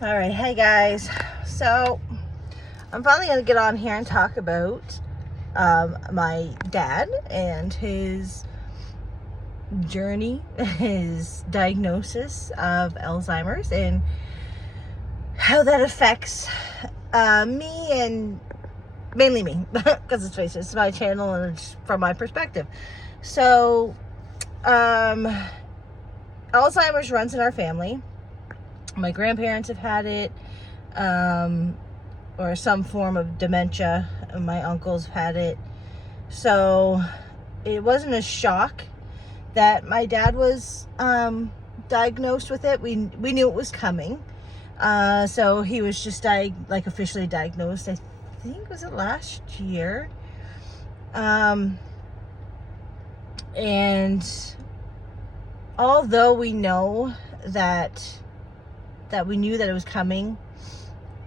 All right, hey guys. So I'm finally gonna get on here and talk about my dad and his journey, his diagnosis of Alzheimer's, and how that affects me, and mainly me, because let's face it, it's my channel and it's from my perspective. So Alzheimer's runs in our family. My grandparents have had it, or some form of dementia. My uncles have had it. So it wasn't a shock that my dad was diagnosed with it. We knew it was coming. So he was just officially diagnosed, I think, was it last year? And although we know that we knew that it was coming,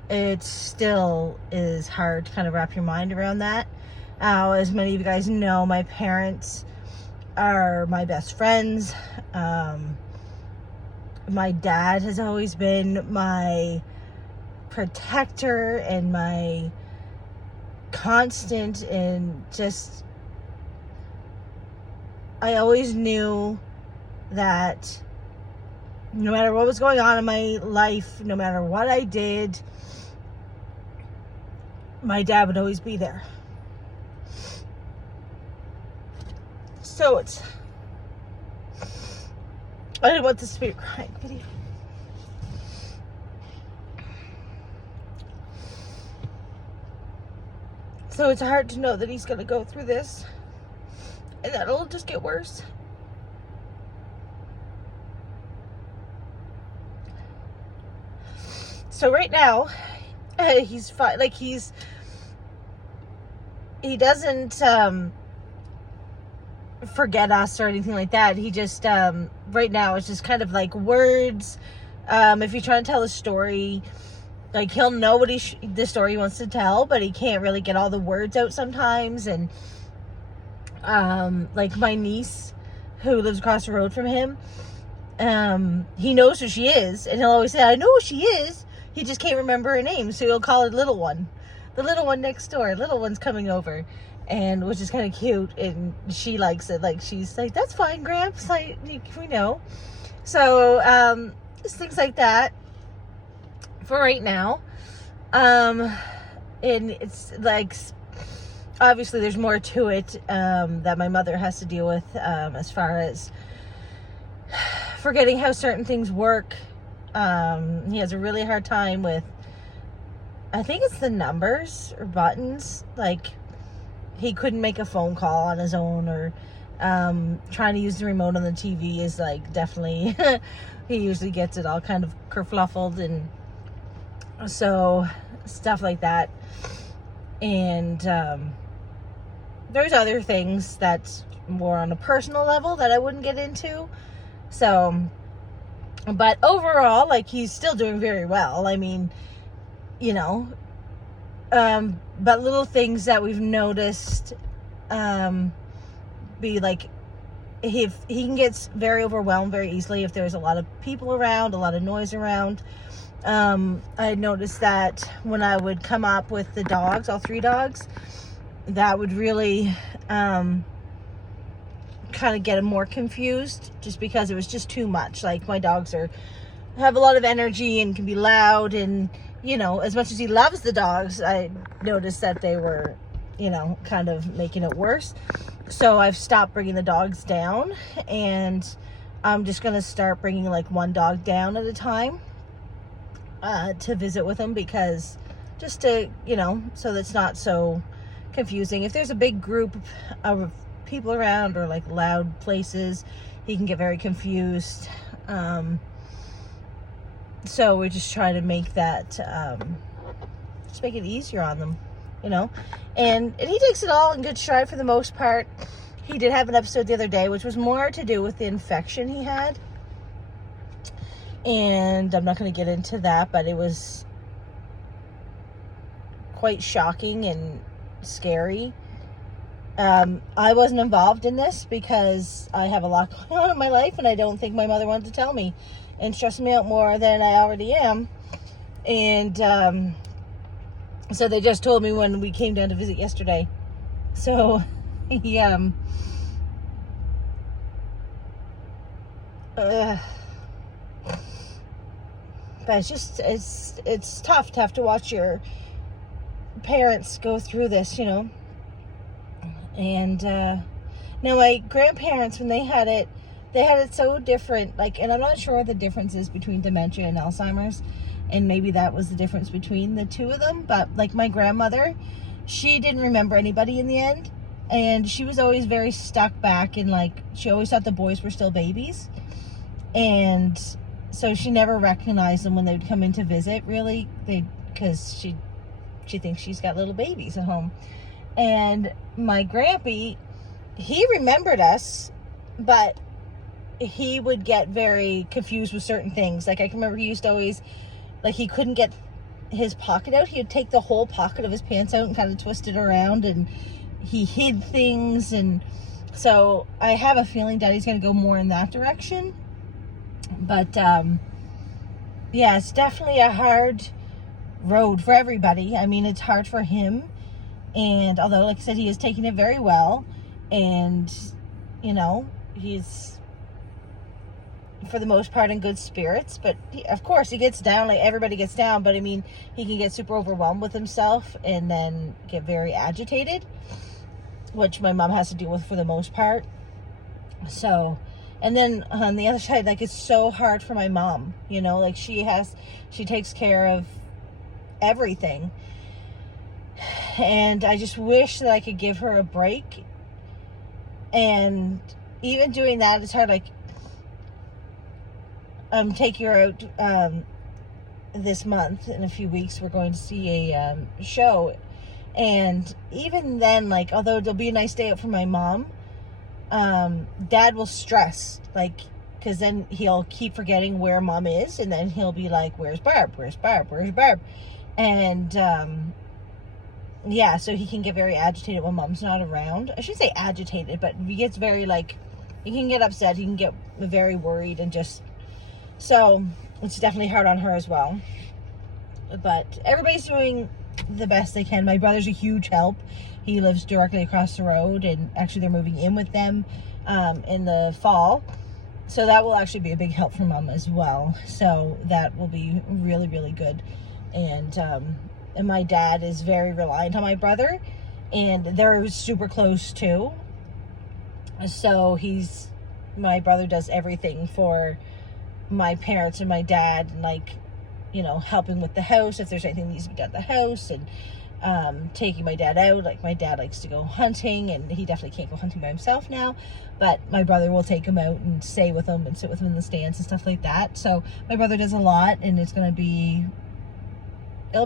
it still is hard to kind of wrap your mind around that. As many of you guys know, my parents are my best friends. My dad has always been my protector and my constant, and just I always knew that no matter what was going on in my life, no matter what I did, my dad would always be there. So I didn't want this to be a crying video. So it's hard to know that he's going to go through this, and that it'll just get worse. So right now, he's fine. Like he doesn't forget us or anything like that. He just right now it's just kind of like words. If you're trying to tell a story, like he'll know what the story he wants to tell, but he can't really get all the words out sometimes. And like my niece, who lives across the road from him, he knows who she is, and he'll always say, "I know who she is." He just can't remember her name, so he'll call her Little One. The little one next door. Little one's coming over. And which is kind of cute, and she likes it. Like, she's like, "That's fine, Gramps. Like, we know." So, just things like that for right now. And it's like, obviously there's more to it that my mother has to deal with, as far as forgetting how certain things work. He has a really hard time with, I think it's the numbers or buttons. Like, he couldn't make a phone call on his own, or trying to use the remote on the TV is like definitely he usually gets it all kind of kerfluffled, and so stuff like that. And there's other things that's more on a personal level that I wouldn't get into. So, but overall, like, he's still doing very well. I mean, you know, but little things that we've noticed, be like, if he can get very overwhelmed very easily if there's a lot of people around, a lot of noise around. I noticed that when I would come up with the dogs, all three dogs, that would really kind of get him more confused, just because it was just too much. Like, my dogs have a lot of energy and can be loud, and you know, as much as he loves the dogs, I noticed that they were, you know, kind of making it worse. So I've stopped bringing the dogs down, and I'm just going to start bringing like one dog down at a time to visit with him, because just to, you know, so that's not so confusing. If there's a big group of people around, or like loud places, he can get very confused. So we're just trying to make that, just make it easier on them, you know. And he takes it all in good stride for the most part. He did have an episode the other day, which was more to do with the infection he had. And I'm not going to get into that, but it was quite shocking and scary. I wasn't involved in this because I have a lot going on in my life, and I don't think my mother wanted to tell me and stress me out more than I already am. And so they just told me when we came down to visit yesterday. So he but it's just it's tough to have to watch your parents go through this, you know. And now my grandparents, when they had it so different. Like, and I'm not sure what the difference is between dementia and Alzheimer's, and maybe that was the difference between the two of them. But like my grandmother, she didn't remember anybody in the end, and she was always very stuck back in, like, she always thought the boys were still babies, and so she never recognized them when they would come in to visit, really, because she thinks she's got little babies at home. And my grampy, he remembered us, but he would get very confused with certain things. Like, I can remember he used to always, like, he couldn't get his pocket out. He would take the whole pocket of his pants out and kind of twist it around, and he hid things. And so I have a feeling Daddy's going to go more in that direction. But yeah, it's definitely a hard road for everybody. I mean, it's hard for him, and although, like I said, he is taking it very well, and you know, he's for the most part in good spirits. But of course he gets down, like everybody gets down, but I mean, he can get super overwhelmed with himself and then get very agitated, which my mom has to deal with for the most part. So, and then on the other side, like, it's so hard for my mom, you know, like she takes care of everything, and I just wish that I could give her a break. And even doing that, it's hard. Like, taking her out this month, in a few weeks we're going to see a show, and even then, like, although it'll be a nice day out for my mom, Dad will stress, like, because then he'll keep forgetting where Mom is, and then he'll be like, where's Barb, where's Barb, where's Barb? And yeah, so he can get very agitated when Mom's not around. I shouldn't say agitated, but he gets very, like, he can get upset, he can get very worried, and just, so it's definitely hard on her as well. But everybody's doing the best they can. My brother's a huge help. He lives directly across the road, and actually they're moving in with them in the fall. So that will actually be a big help for Mom as well. So that will be really, really good. And my dad is very reliant on my brother, and they're super close too. So my brother does everything for my parents and my dad, and, like, you know, helping with the house if there's anything that needs to be done at the house, and taking my dad out. Like, my dad likes to go hunting, and he definitely can't go hunting by himself now, but my brother will take him out and stay with him and sit with him in the stands and stuff like that. So my brother does a lot, and it'll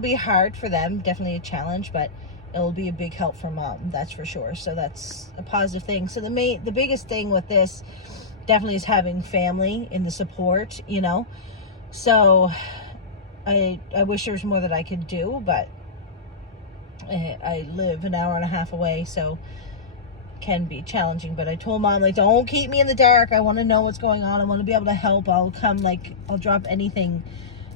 be hard for them, definitely a challenge, but it'll be a big help for Mom, that's for sure. So that's a positive thing. So the biggest thing with this definitely is having family and the support, you know. So I wish there was more that I could do, but I live an hour and a half away, so it can be challenging. But I told Mom, like, don't keep me in the dark. I want to know what's going on. I want to be able to help. I'll come, like, I'll drop anything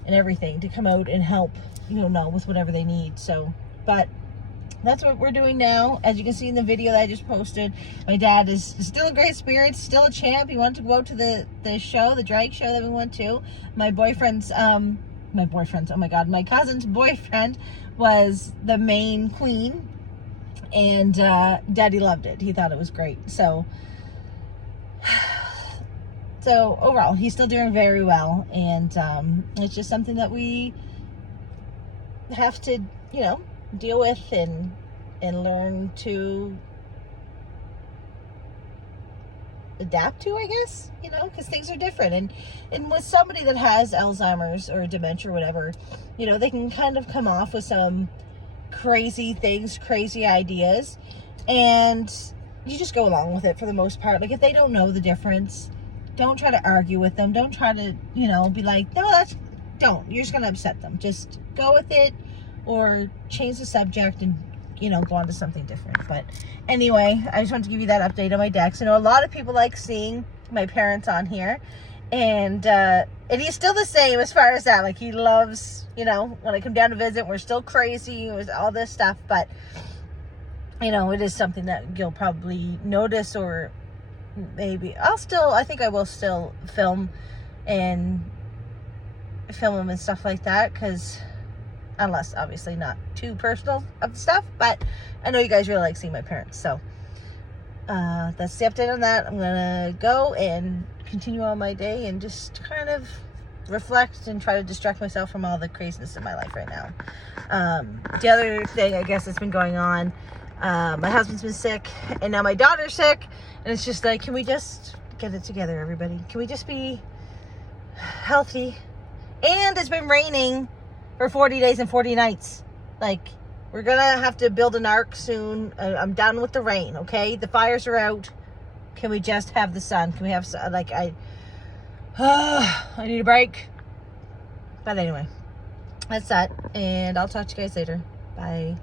and everything to come out and help, you know, with whatever they need. So, but that's what we're doing now. As you can see in the video that I just posted, my dad is still in great spirits, still a champ. He wanted to go to the show, the drag show that we went to. My cousin's boyfriend was the main queen, and Daddy loved it. He thought it was great. So overall, he's still doing very well, and it's just something that we have to, you know, deal with and learn to adapt to, I guess, you know, because things are different. And with somebody that has Alzheimer's or dementia or whatever, you know, they can kind of come off with some crazy things, crazy ideas, and you just go along with it for the most part. Like, if they don't know the difference, don't try to argue with them. Don't try to, you know, be like, no, don't. You're just going to upset them. Just go with it, or change the subject and, you know, go on to something different. But anyway, I just wanted to give you that update on my dad. I know a lot of people like seeing my parents on here, and And he's still the same as far as that. Like, he loves, you know, when I come down to visit, we're still crazy with all this stuff. But, you know, it is something that you'll probably notice, or maybe I think I will still film him and stuff like that, because unless obviously not too personal of the stuff, but I know you guys really like seeing my parents. So that's the update on that. I'm gonna go and continue on my day and just kind of reflect and try to distract myself from all the craziness in my life right now. The other thing I guess that's been going on, my husband's been sick, and now my daughter's sick, and it's just like, can we just get it together, everybody? Can we just be healthy? And it's been raining for 40 days and 40 nights. Like, we're gonna have to build an ark soon. I'm done with the rain, okay? The fires are out. Can we just have the sun? Can we have, like, I need a break. But anyway, that's that. And I'll talk to you guys later. Bye.